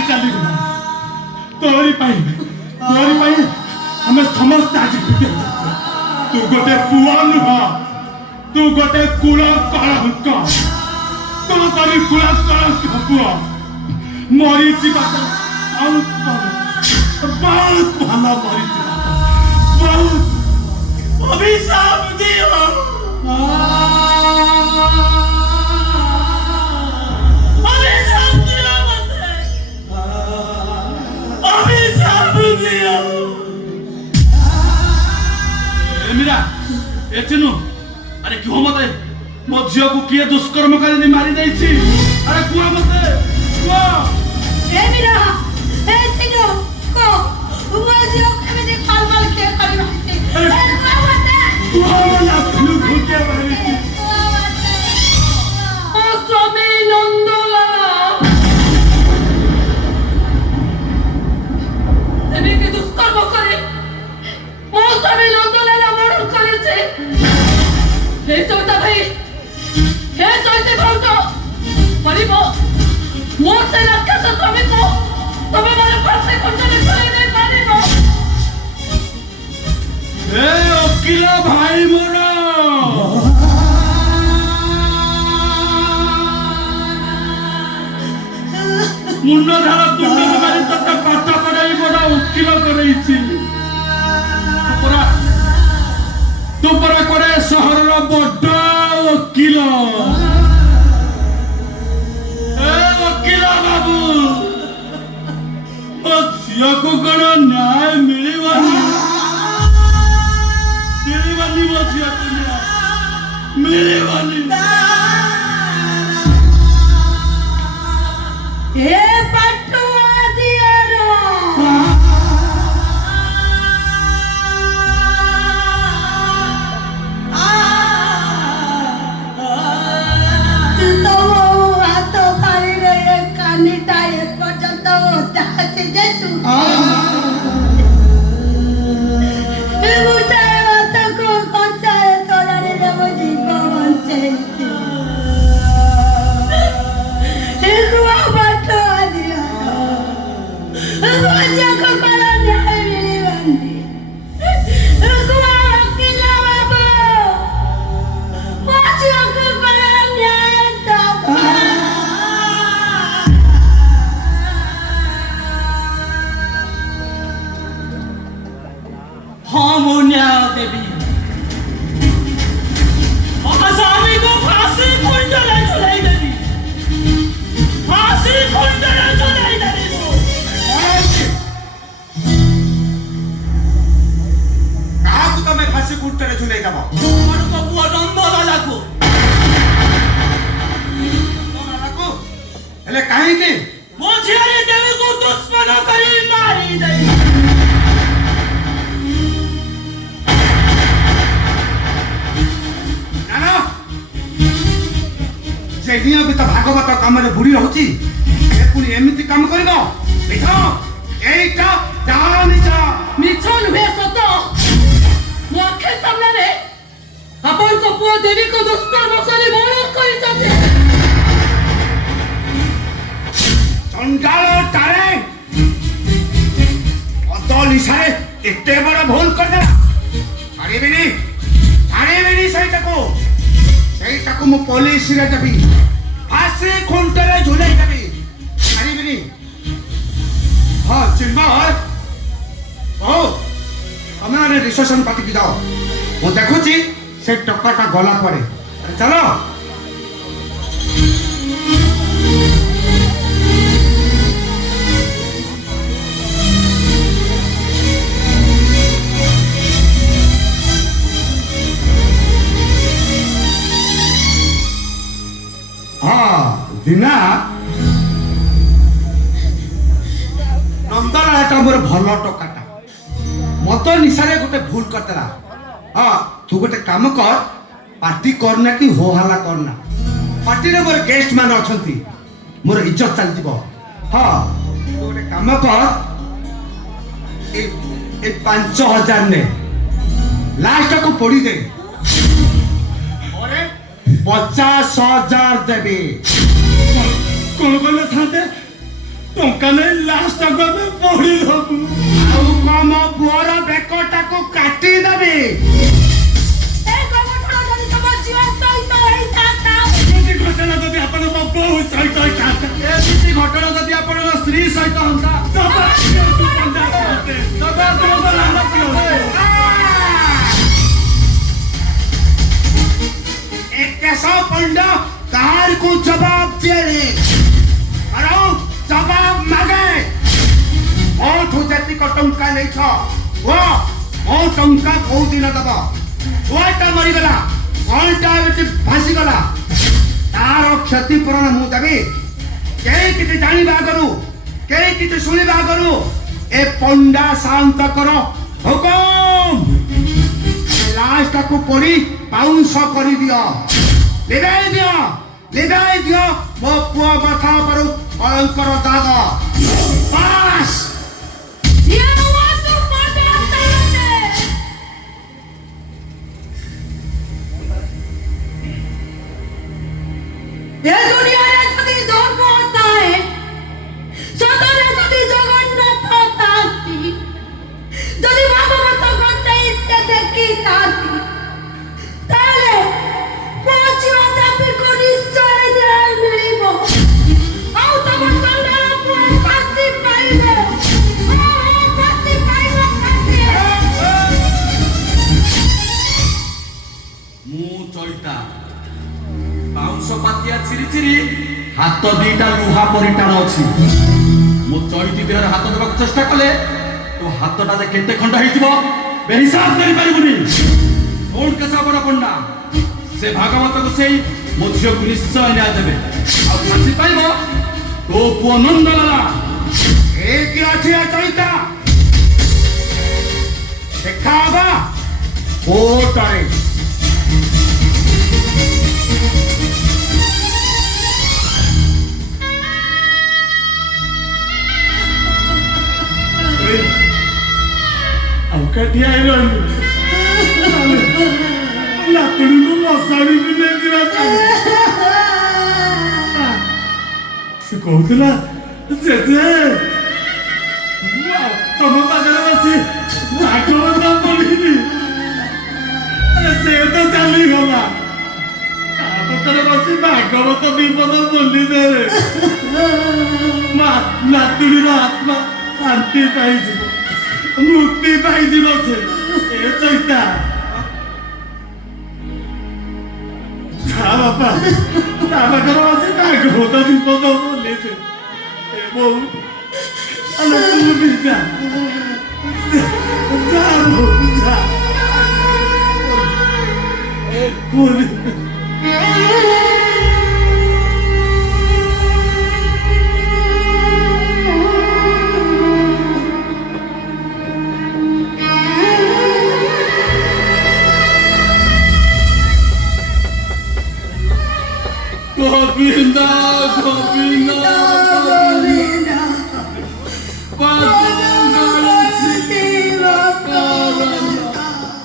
आज चली तोरी हमें समस्त आज तू गोटे पुआ नुह तू गोटे कुल कलंक कौन करी कुल कलंक पुआ मरी बहुत भल मरी बहुत अभिशाप दियो मीरा एचिनु अरे क्यों मते मो झियो को किए दुष्कर्म कर मारी दै छी अरे कुआ मते कुआ ए मीरा एचिनु को मो झियो के दे खाल के करी रहते ए कुआ मते कुआ ना फुल के मारी छी ओ स्वामी नंदला एबे के दुष्कर्म करे मो स्वामी नंदला हे चौथा भाई हे चौथे भाउजो परिबो मो से राक्षस स्वामी को तबे मारे फांसी कोठे चले दे पारिबो ए वकील भाई मोरा मुंडो धारा तुंड मारी तत पाठ पढ़ाई मोरा वकील करैछि तू परा करे शहर बड़ वकील वकील बाबू झील को कौन न्याय मिलवानी मो झील को न्याय मिलवानी भी तो भागवत कम बुड़ी रोची पुणी एमती कम कर मिछ नुहे सत मो आखे सामने रे अपन को पुआ देवी को दुष्कर्म करी मरण करी जाते चंडाल तारे अदल इशारे एते बड़ा भूल कर देला छाड़ीबिनी सही मु पुलिस रे देबी फांसी खुंटे रे झुलाई देबी छाड़ीबिनी हां चिन्मा ओ हमारे रिसेप्शन पार्टी की जाओ वो देखुची से टक्का गला पड़े चलो हाँ दिना नंदला मोर भल टकाटा मत निशारे गोटे भूल करदेला हाँ तू गोटे काम कर पार्टी करना कि हो हल्ला करना पार्टी रे मोर गेस्ट मान अछंती मोर इज्जत चल जीवो हाँ तू गोटे काम कर ए 5000 ने लास्ट को पड़ी दे अरे 50,000 देबी कौन कौन साथे ଟଙ୍କା ନେଇ ଲାଷ୍ଟ ଟାକୁ ଆମେ ପଢିଦବୁ। ଆଉ କଣ ମୋ ପୁଅର ବେକଟାକୁ କାଟିଦେବି। ଏ ଗଙ୍ଗଠଣ ଯଦି ତମ ଝିଅ ସହିତ ହେଇଥାନ୍ତା, ଏମିତି ଘଟଣା ଯଦି ଆପଣଙ୍କ ବୋହୂ ସହିତ ହେଇଥାନ୍ତା, ଏମିତି ଘଟଣା ଯଦି ଆପଣଙ୍କ ସ୍ତ୍ରୀ ସହିତ ହନ୍ତା, ଜବାବ ଦିଅନ୍ତୁ ପଣ୍ଡା ମତେ। ଜବାବ ଦିଅନ୍ତୁ ଲାଲ ଦିଅନ୍ତୁ। ଏ କେଶ ପଣ୍ଡା କାହାରିକୁ ଜବାବ ଦିଏନି, ବରଂ ଜବାବ ମାଗେ। ମୋଠୁ ଯେତିକ ଟଙ୍କା ନେଇଛ, ମୋ ଟଙ୍କା କୋଉ ଦିନ ଦବ? ପୁଅଟା ମରିଗଲା, କଣଟା ଏମିତି ଭାସିଗଲା, ତାର କ୍ଷତିପୂରଣ ମୁଁ ଦେବି। କେହି କିଛି ଜାଣିବା ଆଗରୁ, କେହି କିଛି ଶୁଣିବା ଆଗରୁ ଏ ପଣ୍ଡା ସାନ୍ତଙ୍କର ହୁକୁମ। ଲାଶଟାକୁ ପୋଡ଼ି ପାଉଁଶ କରିଦିଅ, ଲିଭାଇ ଦିଅ ମୋ ପୁଅ ମାଥା ଉପରୁ କଳଙ୍କର ଦାଗ। ବାସ୍। ଝିଅ ହୁଅନ୍ତୁ ପଣ୍ଡା ସାନ୍ତେ। ଏ ଦୁନିଆରେ ଯଦି ଧର୍ମ ଥାଏ, ସତରେ ଯଦି ଜଗନ୍ନାଥ ଥାନ୍ତି, ଯଦି ଭଗବତଙ୍କ ସେଇ ସେ ଦେଖିଥାନ୍ତି, ତାହେଲେ ପୁଅ ଝିଅ ଦାବିକୁ ନିଶ୍ଚୟ ନ୍ୟାୟ ମିଳିବ। ଆଉ ତମ ତଣ୍ଡାର ପୁଅ ଫାଶୀ ପାଇବ। ଫାଶୀ ପାଇବ, ଫାଶୀ। ମୁଁ ଚଇତା ବାଉଁଶ ପାତିଆ ଚିରି ଚିରି ହାତ ଦିଟା ଲୁହା ପରି ଟାଣ ଅଛି। ମୁଁ ଚଇତି ଦେହରେ ହାତ ଦେବାକୁ ଚେଷ୍ଟା କଲେ ତୋ ହାତଟା ଯେ କେତେ ଖଣ୍ଡ ହେଇଯିବ ବେହିସାବ କରିପାରିବୁନି। କଣ କେଶା ବଡ ପଣ୍ଡା, ସେ ଭାଗବତକୁ ସେଇ ମୋ ଝିଅକୁ ନିଶ୍ଚୟ ନ୍ୟାୟ ଦେବେ। ଆଉ ଫାଶୀ ପାଇବ ତୋ ପୁଅ ନନ୍ଦଲାଲା। ଏକି ଅଛି ଏ ଚଇତା, ଦେଖା ହବା କୋର୍ଟରେ। ଆଉ କାଠି ଆଇଲନି ନାତୁଣୀକୁ ମଶାଣିକୁ ନେଇକିନା ସେ କହୁଥିଲା ଜେଜେ ତମ ପାଖରେ ବସି ଭାଗବତ ପଢିନି, ସେ ତ ଚାଲିଗଲା। ତା ପାଖରେ ବସି ଭାଗବତ ବିପଦ ବୋଲିଦେଲେ ନାତୁଣୀର ଆତ୍ମା ଶାନ୍ତି ପାଇଯିବ, ମୁକ୍ତି ପାଇଯିବ। ସେ ଏ ଚୈତା ଯା ବାପା, ତା ପାଖରେ ବସି ଭାଗବତ ବିପଦ ବୋଲିଦେ। ଏ ବୋଉ ଆଲୋ ତୁ ବି ଯା, ଯା ବୋଉ ଯା। ବୋଲି গোবিন্দ গোবিন্দ